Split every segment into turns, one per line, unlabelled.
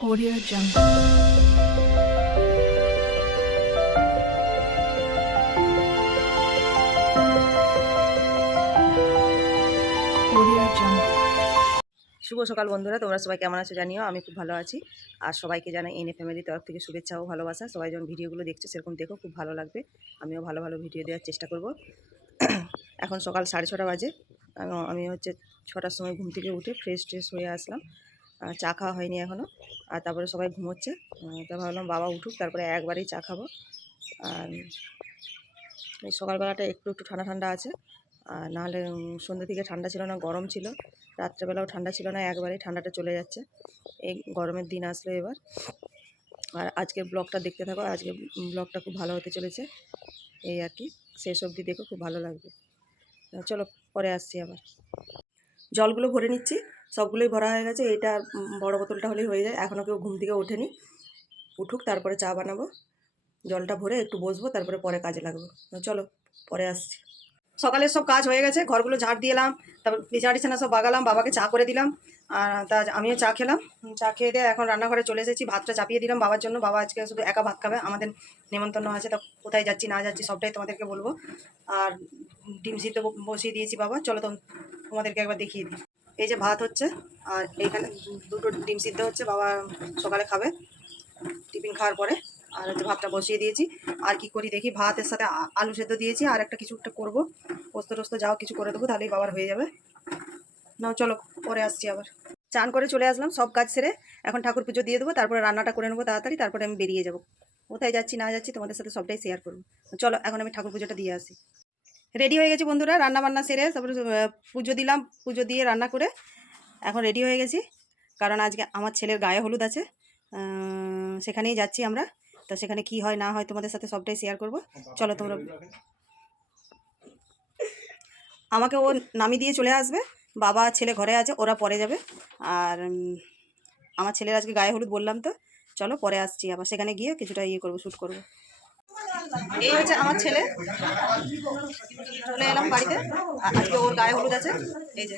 Audio Jungle.
শুভ সকাল বন্ধুরা, তোমরা সবাই কেমন আছো জানিও? আমি খুব ভালো আছি। আর সবাইকে জানাই এনএ ফ্যামিলির তরফ থেকে শুভেচ্ছা ও ভালোবাসা। সবাই যখন ভিডিওগুলো দেখছ, সেরকম দেখো, খুব ভালো লাগবে। আমিও ভালো ভালো ভিডিও দেওয়ার চেষ্টা করব। এখন সকাল সাড়ে ছটা বাজে। আমি হচ্ছে ছটার সময় ঘুম থেকে উঠে ফ্রেশ ট্রেশ হয়ে আসলাম। চা খাওয়া হয়নি এখনও আর তারপরে সবাই ঘুমোচ্ছে। তা ভাবলাম বাবা উঠুক, তারপরে একবারেই চা খাব। আর এই সকালবেলাটা একটু একটু ঠান্ডা ঠান্ডা আছে। আর নাহলে সন্ধ্যে থেকে ঠান্ডা ছিল না, গরম ছিল। রাত্রেবেলাও ঠান্ডা ছিল না, একবারেই ঠান্ডাটা চলে যাচ্ছে। এই গরমের দিন আসলো এবার। আর আজকের ব্লগটা দেখতে থাকো আজকে ব্লগটা খুব ভালো হতে চলেছে। এই আর কি। শেষ অবধি দেখো, খুব ভালো লাগবে। চলো, পরে আসছি আবার। জলগুলো ভরে নিচ্ছি, সবগুলোই ভরা হয়ে গেছে এইটা বড় বোতলটা হলেই হয়ে যায়। এখনও কেউ ঘুম থেকে ওঠেনি। উঠুক, তারপরে চা বানাবো। জলটা ভরে একটু বসবো, তারপরে পরে কাজে লাগবো। চলো, পরে আসছি। সকালের সব কাজ হয়ে গেছে, ঘরগুলো ঝাড় দিলাম তারপর বিছানা সব বাগালাম, বাবাকে চা করে দিলাম, আর তা আমিও চা খেলাম। চা খেয়ে দিয়ে এখন রান্নাঘরে চলে এসেছি, ভাতটা চাপিয়ে দিলাম বাবার জন্য। বাবা আজকে শুধু একা ভাত খাবে, আমাদের নেমন্তন্ন আছে, তা কোথায় যাচ্ছি না যাচ্ছি সবটাই তোমাদেরকে বলব। আর ডিম সিদ্ধ বসিয়ে দিয়েছি বাবা, চলো তো তোমাদেরকে একবার দেখিয়ে দিই। এই যে ভাত হচ্ছে, আর এইখানে দুটো ডিম সিদ্ধ হচ্ছে, বাবা সকালে খাবে, টিফিন খাওয়ার পরে। আর হচ্ছে ভাতটা বসিয়ে দিয়েছি। আর কি করি দেখি, ভাতের সাথে আলু সেদ্ধ দিয়েছি, আর একটা কিছু একটা করব। পোস্ত টোস্ত যাও, কিছু করে দেবো, তাহলেই বাবার হয়ে যাবে। নাও, চলো, পরে আসছি আবার। চান করে চলে আসলাম, সব কাজ সেরে এখন ঠাকুর পুজো দিয়ে দেবো, তারপরে রান্নাটা করে নেব তাড়াতাড়ি, তারপরে আমি বেরিয়ে যাব। কোথায় যাচ্ছি, না যাচ্ছি, তোমাদের সাথে সবটাই শেয়ার করব। চলো, এখন আমি ঠাকুর পুজোটা দিয়ে আসি। রেডি হয়ে গেছি বন্ধুরা রান্না বান্না সেরে তারপরে পুজো দিলাম, পুজো দিয়ে রান্না করে এখন রেডি হয়ে গেছি। কারণ আজকে আমার ছেলের গায়ে হলুদ আছে সেখানেই যাচ্ছি আমরা। তো সেখানে কি হয়, না হয় তোমাদের সাথে সবটাই শেয়ার করব। চলো তোমরা আমাকে ও নামিয়ে দিয়ে চলে আসবে, বাবা ছেলে ঘরে আছে, ওরা পরে যাবে। আর আমার ছেলের আজকে গায়ে হলুদ বললাম তো, চলো পরে আসছি আবার, সেখানে গিয়ে কিছুটা ইয়ে করব শ্যুট করব। এই হচ্ছে আমার ছেলে। চলে এলাম বাড়িতে। আজকে ওর গায়ে হলুদ আছে। এই যে।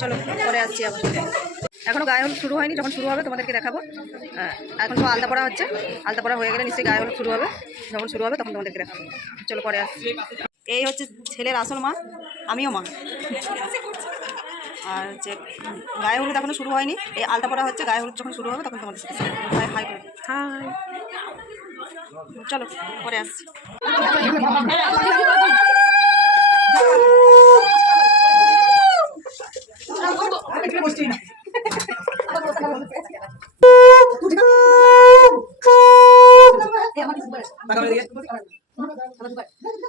চলো, পরে আসছি আবার। এখনও গায়ে হলুদ শুরু হয়নি, যখন শুরু হবে তোমাদেরকে দেখাবো। এখন তো আলতা পড়া হচ্ছে। আলতা পড়া হয়ে গেলে নিশ্চয়ই গায়ে হলুদ শুরু হবে। যখন শুরু হবে তখন তোমাদেরকে দেখাবো। চলো, পরে আসছি। এই হচ্ছে ছেলের আসল মা, আমিও মা। আর হচ্ছে গায়ে হলুদ এখনও শুরু হয়নি, এই আলতা পড়া হচ্ছে, গায়ে হলুদ যখন শুরু হবে তখন তোমাদের সাথে হাই হাই করে হাই চলো, পরে আসছি।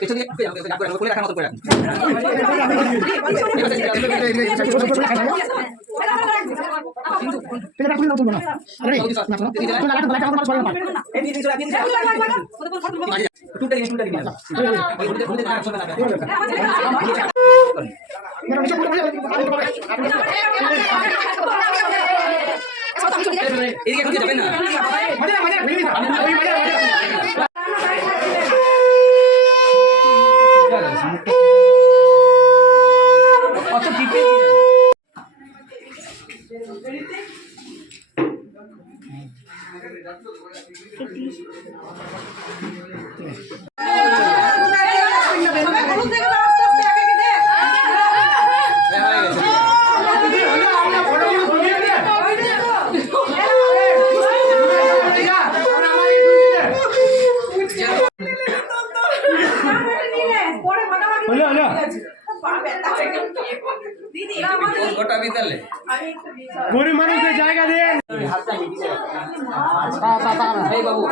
পেছনে রাখার মতো করে রাখুন তুলবো না আরে না তুলবো তুই লাগাতে ব্ল্যাক আউট করছ না এই দিদি চলে দিদি টুটে টুটে দিদি ওই ঘুরতে ঘুরতে না চলে লাগা মেরা নিচে পড়ে যাবে এই দিকে যাবেন না মজা মজা
হলো হলো।
গোটা বিতালে
গরিব মানুষদের জায়গা দেন
এই বাবু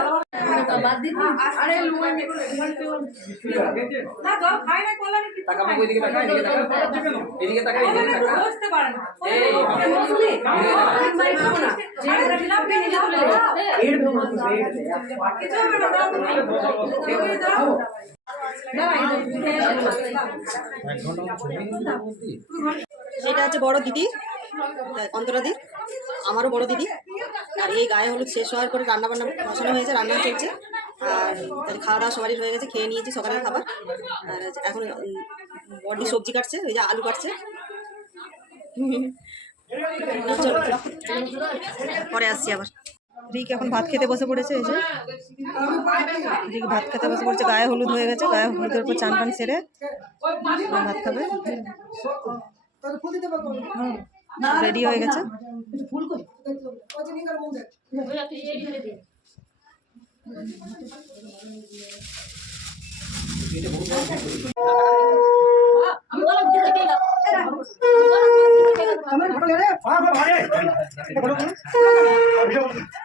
টাকা বাবু এদিকে টাকা এদিকে টাকা এদিকে টাকা এদিকে টাকা এই আপনি নিজে তুলে নেবেন। কিছু হবে না, দাঁড়াও তুমি। এগিয়ে দাঁড়াও।
এটা হচ্ছে বড় দিদি অন্তরা দি আমারও বড় দিদি। আর এই গায়ে হলুদ শেষ হওয়ার পরে রান্না বান্না বসানো হয়েছে রান্না চলছে। আর খাওয়া দাওয়া সবারই হয়ে গেছে, খেয়ে নিয়েছি সকালের খাবার। আর এখন বডি সবজি কাটছে ওই যে আলু কাটছে। পরে আসছি আবার। রিক এখন ভাত খেতে বসে পড়েছে এই যে রিক ভাত খেতে বসে পড়েছে গায়ে হলুদ হয়ে গেছে গায়ে হলুদের উপর চান টান সেরে ভাত খাবে রেডি হয়ে গেছে
ওই তোমার জায়গাটা সিস্টেম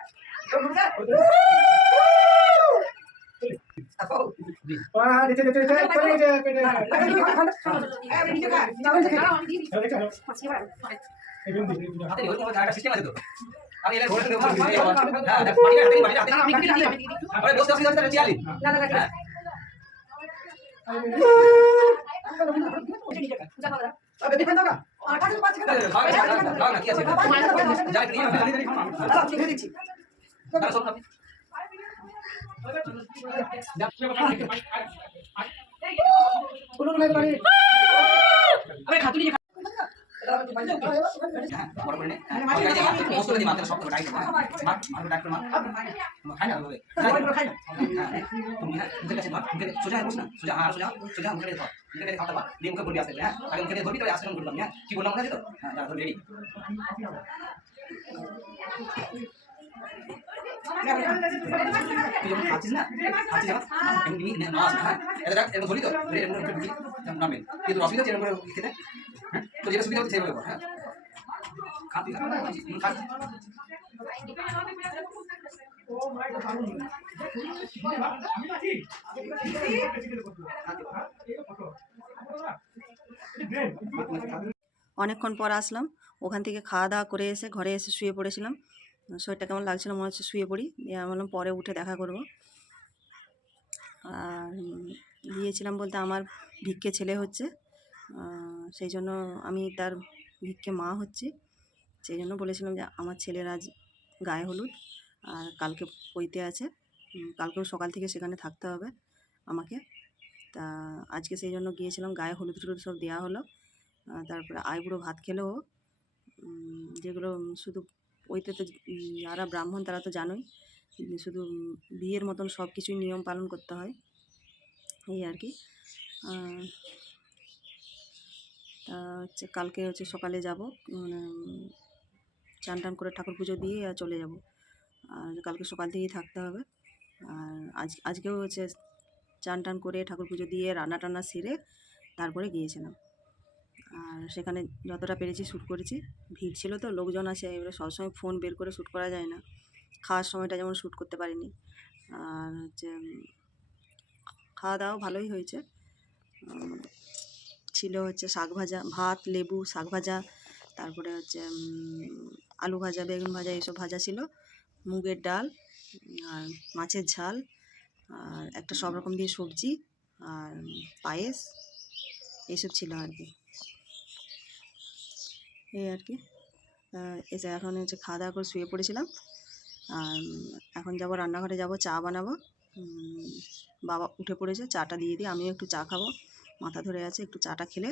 আছে সোজা বস না সোজা আর সোজা সোজা মুখে ধর মুখে খাওয়া পার দিয়ে মুখে বলবি আসতে হ্যাঁ আগে মুখে ধরবি তো বললাম হ্যাঁ কি বললাম না তো হ্যাঁ রেডি
অনেকক্ষণ পর আসলাম ওখান থেকে খাওয়া দাওয়া করে এসে ঘরে এসে শুয়ে পড়েছিলাম। শরীরটা কেমন লাগছিল মনে হচ্ছে শুয়ে পড়ি। দিয়ে আমি বললাম পরে উঠে দেখা করব। আর উম, গিয়েছিলাম বলতে আমার ভিক্ষে ছেলে হচ্ছে। সেই জন্য আমি তার ভিক্ষে মা হচ্ছি। সেই জন্য বলেছিলাম যে আমার ছেলের আজ গায়ে হলুদ আর কালকে পইতে আছে। কালকেও সকাল থেকে সেখানে থাকতে হবে আমাকে। তা আজকে সেই জন্য গিয়েছিলাম গায়ে হলুদ টলুদ সব দেওয়া হলো। তারপরে আইবুড়ো ভাত খেলেও যেগুলো শুধু ওইতে তো যারা ব্রাহ্মণ তারা তো জানোই। শুধু বিয়ের মতন সব কিছুই নিয়ম পালন করতে হয়। এই আর কি। তা হচ্ছে কালকে হচ্ছে সকালে যাব মানে চান টান করে ঠাকুর পুজো দিয়ে আর চলে যাব। আর কালকে সকাল থেকেই থাকতে হবে। আর আজ, আজকেও হচ্ছে চান টান করে ঠাকুর পুজো দিয়ে রান্না টান্না সেরে তারপরে গিয়েছিলাম। আর সেখানে যতটা পেরেছি শ্যুট করেছি, ভিড় ছিল তো, লোকজন আসে এবারে সবসময় ফোন বের করে শ্যুট করা যায় না। খাওয়ার সময়টা যেমন শ্যুট করতে পারিনি। আর হচ্ছে খাওয়া দাওয়া ভালোই হয়েছে। ছিল হচ্ছে শাক ভাজা, ভাত, লেবু, শাক ভাজা, তারপরে হচ্ছে আলু ভাজা, বেগুন ভাজা, এইসব ভাজা ছিল। মুগের ডাল, আর মাছের ঝাল, আর একটা সব রকম দিয়ে সবজি, আর পায়েস, এইসব ছিল আর কি। এই আর কি। এসে এখন হচ্ছে খাওয়া দাওয়া করে শুয়ে পড়েছিলাম। আর এখন যাব, রান্নাঘরে যাব, চা বানাবো। বাবা উঠে পড়েছে, চাটা দিয়ে দিই, আমিও একটু চা খাব। মাথা ধরে আছে, একটু চাটা খেলে।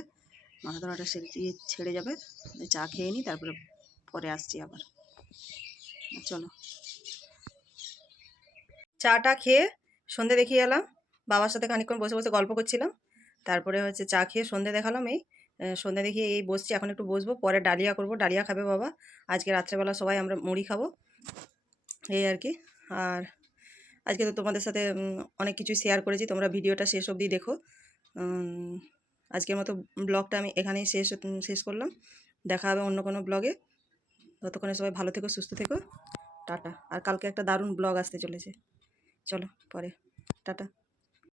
মাথা ধরাটা দিয়ে ছেড়ে যাবে। চা খেয়ে নিই, তারপরে পরে আসছি আবার। চলো। চাটা খেয়ে সন্ধে দেখিয়ে এলাম। বাবার সাথে খানিকক্ষণ বসে বসে গল্প করছিলাম। তারপরে হচ্ছে চা খেয়ে সন্ধে দেখালাম এই। আহ, সন্ধে দেখিয়ে এই বসছি এখন একটু বসবো পরে ডালিয়া করব। ডালিয়া খাবে বাবা। আজকে রাত্রেবেলা সবাই আমরা মুড়ি খাব। এই আর কি। আর আজকে তো তোমাদের সাথে অনেক কিছু শেয়ার করেছি। তোমরা ভিডিওটা শেষ অবধি দেখো। আজকের মতো ব্লগটা আমি এখানেই শেষ শেষ করলাম। দেখা হবে অন্য কোনো ব্লগে। ততক্ষণে সবাই ভালো থেকো সুস্থ থেকো। টাটা। আর কালকে একটা দারুণ ব্লগ আসতে চলেছে। চলো পরে। টাটা।